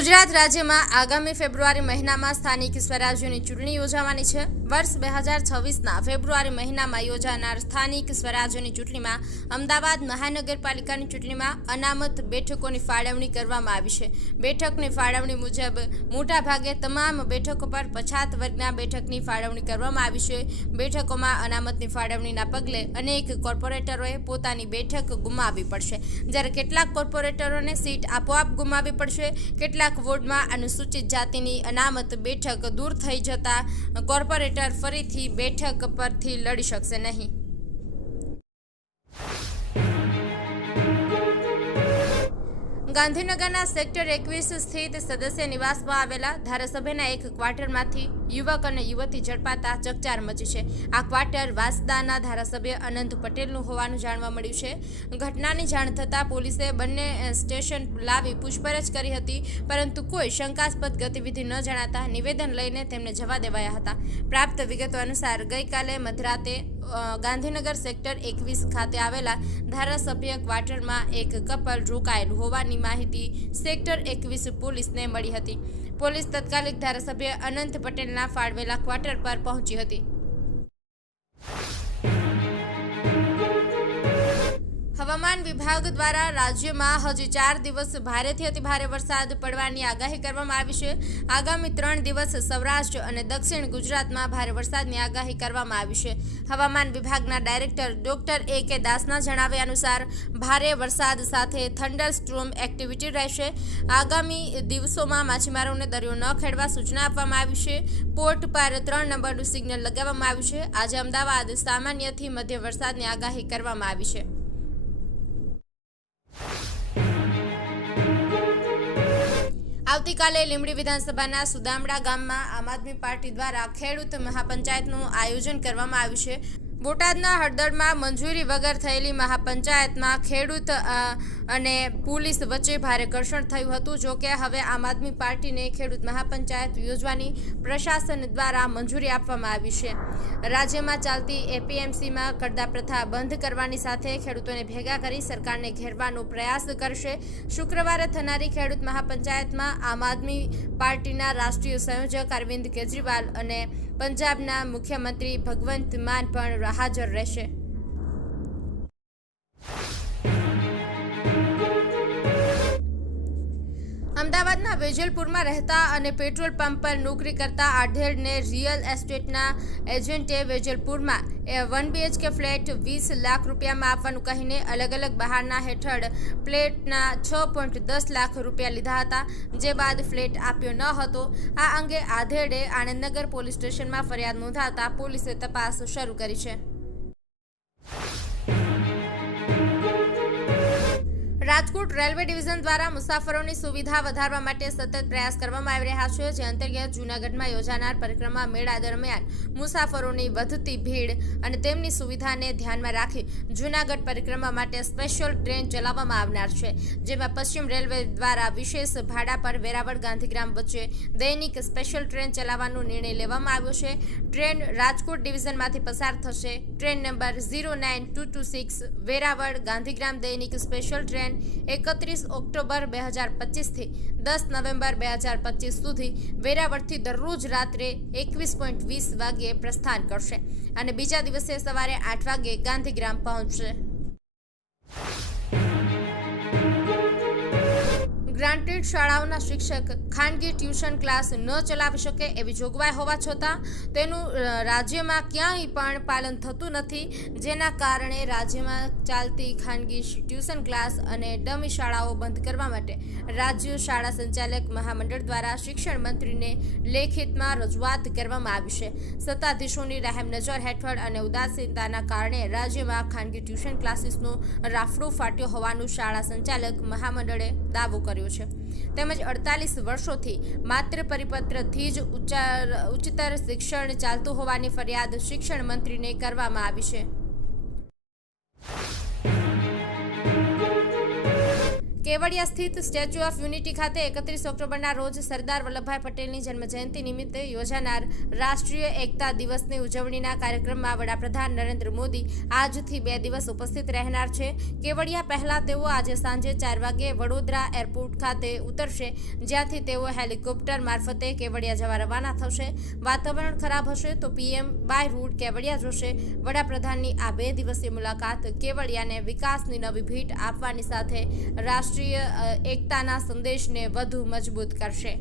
ગુજરાત રાજ્યમાં આગામી ફેબ્રુઆરી મહિનામાં સ્થાનિક સ્વરાજ્યની ચૂંટણી યોજાવાની છે। વર્ષ 2026ના ફેબ્રુઆરી મહિનામાં યોજાનાર સ્થાનિક સ્વરાજ્યની ચૂંટણીમાં અમદાવાદ મહાનગરપાલિકાની ચૂંટણીમાં અનામત બેઠકોની ફાળવણી કરવામાં આવી છે। બેઠકની ફાળવણી મુજબ મોટાભાગે તમામ બેઠકો પર પછાત વર્ગના બેઠકની ફાળવણી કરવામાં આવી છે। બેઠકોમાં અનામતની ફાળવણીના પગલે અનેક કોર્પોરેટરોએ પોતાની બેઠક ગુમાવવી પડશે, જ્યારે કેટલાક કોર્પોરેટરોને સીટ આપોઆપ ગુમાવવી પડશે। કેટલાક વોર્ડમાં અનુસૂચિત જાતિની અનામત બેઠક દૂર થઈ જતા કોર્પોરેટર ફરીથી બેઠક પરથી લડી શકશે નહીં। ગાંધીનગરના સેક્ટર 21 સ્થિત સદસ્ય નિવાસમાં આવેલા ધારાસભ્યના એક ક્વાર્ટરમાંથી યુવક અને યુવતી ઝડપાતા ચકચાર મચી છે। આ ક્વાર્ટર વાસદાના ધારાસભ્ય અનંત પટેલનું હોવાનું જાણવા મળ્યું છે। ઘટનાની જાણ થતાં પોલીસે બંને સ્ટેશન લાવી પૂછપરછ કરી હતી, પરંતુ કોઈ શંકાસ્પદ ગતિવિધિ ન જણાતા નિવેદન લઈને તેમને જવા દેવાયા હતા। પ્રાપ્ત વિગતો અનુસાર ગઈકાલે મધરાતે ગાંધીનગર સેક્ટર 21 ખાતે આવેલા ધારાસભ્ય ક્વાર્ટરમાં એક કપલ રોકાયેલું હોવાની માહિતી સેક્ટર 21 પોલીસને મળી હતી। પોલીસ તાત્કાલિક ધારાસભ્ય અનંત પટેલના ફાળવેલા ક્વાર્ટર પર પહોંચી હતી। હવામાન વિભાગ દ્વારા રાજ્યમાં હજી 4 દિવસ ભારેથી અતિભારે વરસાદ પડવાની આગાહી કરવામાં આવી છે। આગામી 3 દિવસ સૌરાષ્ટ્ર અને દક્ષિણ ગુજરાતમાં ભારે વરસાદની આગાહી કરવામાં આવી છે। હવામાન વિભાગના ડાયરેક્ટર ડોક્ટર A.K. દાસના જણાવ્યા અનુસાર ભારે વરસાદ સાથે થંડર સ્ટ્રોમ એક્ટિવિટી રહેશે। આગામી દિવસોમાં માછીમારોને દરિયો ન ખેડવા સૂચના આપવામાં આવી છે। પોર્ટ પર 3 નંબરનું સિગ્નલ લગાવવામાં આવ્યું છે। આજે અમદાવાદ સામાન્યથી મધ્ય વરસાદની આગાહી કરવામાં આવી છે। આવતીકાલે લીંબડી વિધાનસભાના સુદામડા ગામમાં આમ આદમી પાર્ટી દ્વારા ખેડૂત મહાપંચાયતનું આયોજન કરવામાં આવ્યું છે। બોટાદના હળદળમાં મંજૂરી વગર થયેલી મહાપંચાયતમાં ખેડૂત અને પોલીસ વચ્ચે ભારે ઘર્ષણ થયું હતું। જો કે હવે આમ આદમી પાર્ટીને ખેડૂત મહાપંચાયત યોજવાની પ્રશાસન દ્વારા મંજૂરી આપવામાં આવી છે। રાજ્યમાં ચાલતી એપીએમસીમાં કરદા પ્રથા બંધ કરવાની સાથે ખેડૂતોને ભેગા કરી સરકારને ઘેરવાનો પ્રયાસ કરશે। શુક્રવારે થનારી ખેડૂત મહાપંચાયતમાં આમ આદમી પાર્ટીના રાષ્ટ્રીય સંયોજક અરવિંદ કેજરીવાલ અને પંજાબના મુખ્યમંત્રી ભગવંત માન પણ હાજર રહેશે। અમદાવાદના વેજલપુરમાં રહેતા અને પેટ્રોલ પંપ પર નોકરી કરતા આધેડને રિયલ એસ્ટેટના એજન્ટે વેજલપુરમાં 1 BHK ફ્લેટ 20 લાખ રૂપિયામાં આપવાનું કહીને અલગ અલગ બહારના હેઠળ ફ્લેટના 6.10 લાખ રૂપિયા લીધા હતા, જે બાદ ફ્લેટ આપ્યો ન હતો। આ અંગે આધેડે આનંદનગર પોલીસ સ્ટેશનમાં ફરિયાદ નોંધાતા પોલીસે તપાસ શરૂ કરી છે। રાજકોટ રેલવે ડિવિઝન દ્વારા મુસાફરોની સુવિધા વધારવા માટે સતત પ્રયાસ કરવામાં આવી રહ્યા છે, જે અંતર્ગત જૂનાગઢમાં યોજાનાર પરિક્રમા મેળા દરમિયાન મુસાફરોની વધતી ભીડ અને તેમની સુવિધાને ધ્યાનમાં રાખી જૂનાગઢ પરિક્રમા માટે સ્પેશિયલ ટ્રેન ચલાવવામાં આવનાર છે, જેમાં પશ્ચિમ રેલવે દ્વારા વિશેષ ભાડા પર વેરાવળ ગાંધીગ્રામ વચ્ચે દૈનિક સ્પેશિયલ ટ્રેન ચલાવવાનો નિર્ણય લેવામાં આવ્યો છે। ટ્રેન રાજકોટ ડિવિઝનમાંથી પસાર થશે। ટ્રેન નંબર 09226 વેરાવળ ગાંધીગ્રામ દૈનિક સ્પેશિયલ ટ્રેન 31 ઓક્ટોબર 2025 થી 10 નવેમ્બર 2025 સુધી વેરાવળથી દરરોજ રાત્રે 21:20 વાગ્યે પ્રસ્થાન કરશે અને બીજા દિવસે સવારે 8 વાગ્યે ગાંધીગ્રામ પહોંચશે। ગ્રાન્ટેડ શાળાઓના શિક્ષક ખાનગી ટ્યુશન ક્લાસ ન ચલાવી શકે એવી જોગવાઈ હોવા છતાં તેનું રાજ્યમાં ક્યાંય પણ પાલન થતું નથી, જેના કારણે રાજ્યમાં ચાલતી ખાનગી ટ્યુશન ક્લાસ અને ડમી શાળાઓ બંધ કરવા માટે રાજ્ય શાળા સંચાલક મહામંડળ દ્વારા શિક્ષણ મંત્રીને લેખિતમાં રજૂઆત કરવામાં આવી છે। સત્તાધીશોની રહેમ નજર હેઠળ અને ઉદાસીનતાના કારણે રાજ્યમાં ખાનગી ટ્યુશન ક્લાસીસનો રાફડો ફાટ્યો હોવાનું શાળા સંચાલક મહામંડળે દાવો કર્યો છે। તેમજ 48 વર્ષોથી માત્ર પરિપત્રથી જ ઉચ્ચતર શિક્ષણ ચાલતું હોવાની ફરિયાદ શિક્ષણ મંત્રીને કરવામાં આવી છે। કેવડિયા સ્થિત સ્ટેચ્યુ ઓફ યુનિટી ખાતે 31 ઓક્ટોબરના રોજ સરદાર વલ્લભભાઈ પટેલની જન્મજયંતિ નિમિત્તે યોજાનાર રાષ્ટ્રીય એકતા દિવસની ઉજવણીના કાર્યક્રમમાં વડાપ્રધાન નરેન્દ્ર મોદી આજથી 2 દિવસ ઉપસ્થિત રહેનાર છે. કેવડિયા પહેલા તેઓ આજે સાંજે 4 વાગે વડોદરા એરપોર્ટ ખાતે ઉતરશે, જ્યાંથી તેઓ હેલિકોપ્ટર મારફતે કેવડિયા જવા રવાના થશે. વાતાવરણ ખરાબ હશે તો પીએમ બાય રૂટ કેવડિયા જશે. વડાપ્રધાનની આ 2 દિવસીય મુલાકાત કેવડિયાને વિકાસની નવી ભેટ આપવાની સાથે રાષ્ટ્રીય એકતાના સંદેશને વધુ મજબૂત કરશે.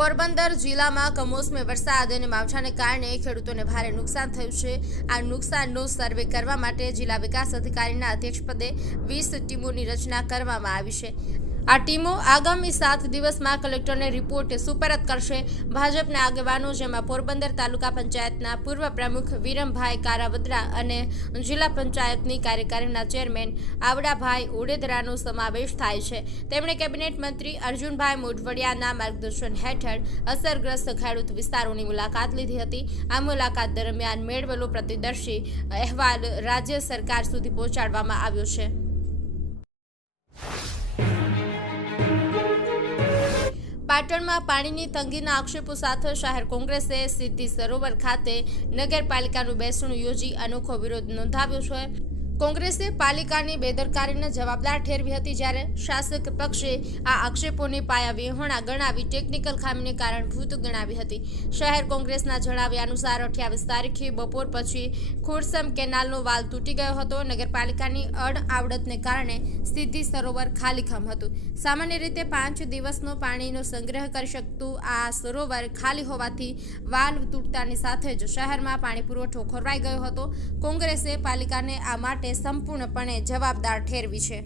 પોરબંદર જિલ્લામાં કમોસમી વરસાદ અને માવઠાને કારણે ખેડૂતોને ભારે નુકસાન થયું છે. આ નુકસાનનો સર્વે કરવા માટે જિલ્લા વિકાસ અધિકારીના અધ્યક્ષપદે 20 ટીમોની રચના કરવામાં આવી છે. આ ટીમો આગામી 7 દિવસમાં કલેક્ટરને રિપોર્ટ સુપરત કરશે. ભાજપના આગેવાનો, જેમાં પોરબંદર તાલુકા પંચાયતના પૂર્વ પ્રમુખ વિરમભાઈ કારાવદરા અને જિલ્લા પંચાયતની કાર્યકારીના ચેરમેન આવડાભાઈ ઓડેદરાનો સમાવેશ થાય છે. તેમણે કેબિનેટ મંત્રી અર્જુનભાઈ મોઢવડિયાના માર્ગદર્શન હેઠળ અસરગ્રસ્ત ખેડૂત વિસ્તારોની મુલાકાત લીધી હતી. આ મુલાકાત દરમિયાન મેળવેલો પ્રતિદર્શી અહેવાલ રાજ્ય સરકાર સુધી પહોંચાડવામાં આવ્યો છે. પાટણમાં પાણીની તંગીના આક્ષેપો સાથે શહેર કોંગ્રેસે સિદ્ધિ સરોવર ખાતે નગરપાલિકાનું બેસણું યોજી અનોખો વિરોધ નોંધાવ્યો છે. કોંગ્રેસે પાલિકાની બેદરકારીને જવાબદાર ઠેરવી હતી, જ્યારે શાસક પક્ષે આ આક્ષેપોને પાયાવિહોણા ગણાવી ટેકનિકલ ખામીને કારણભૂત ગણાવી હતી. શહેર કોંગ્રેસના જણાવ્યા અનુસાર 28 તારીખે બપોર પછી ખોડસમ કેનાલનો વાલ તૂટી ગયો હતો. નગરપાલિકાની અણઆવડતને કારણે સિદ્ધિ સરોવર ખાલીખમ હતું. સામાન્ય રીતે 5 દિવસનો પાણીનો સંગ્રહ કરી શકતું આ સરોવર ખાલી હોવાથી વાલ્વ તૂટતાની સાથે જ શહેરમાં પાણી પુરવઠો ખોરવાઈ ગયો હતો. કોંગ્રેસે પાલિકાને આ માટે સંપૂર્ણપણે જવાબદાર ઠેરવી છે.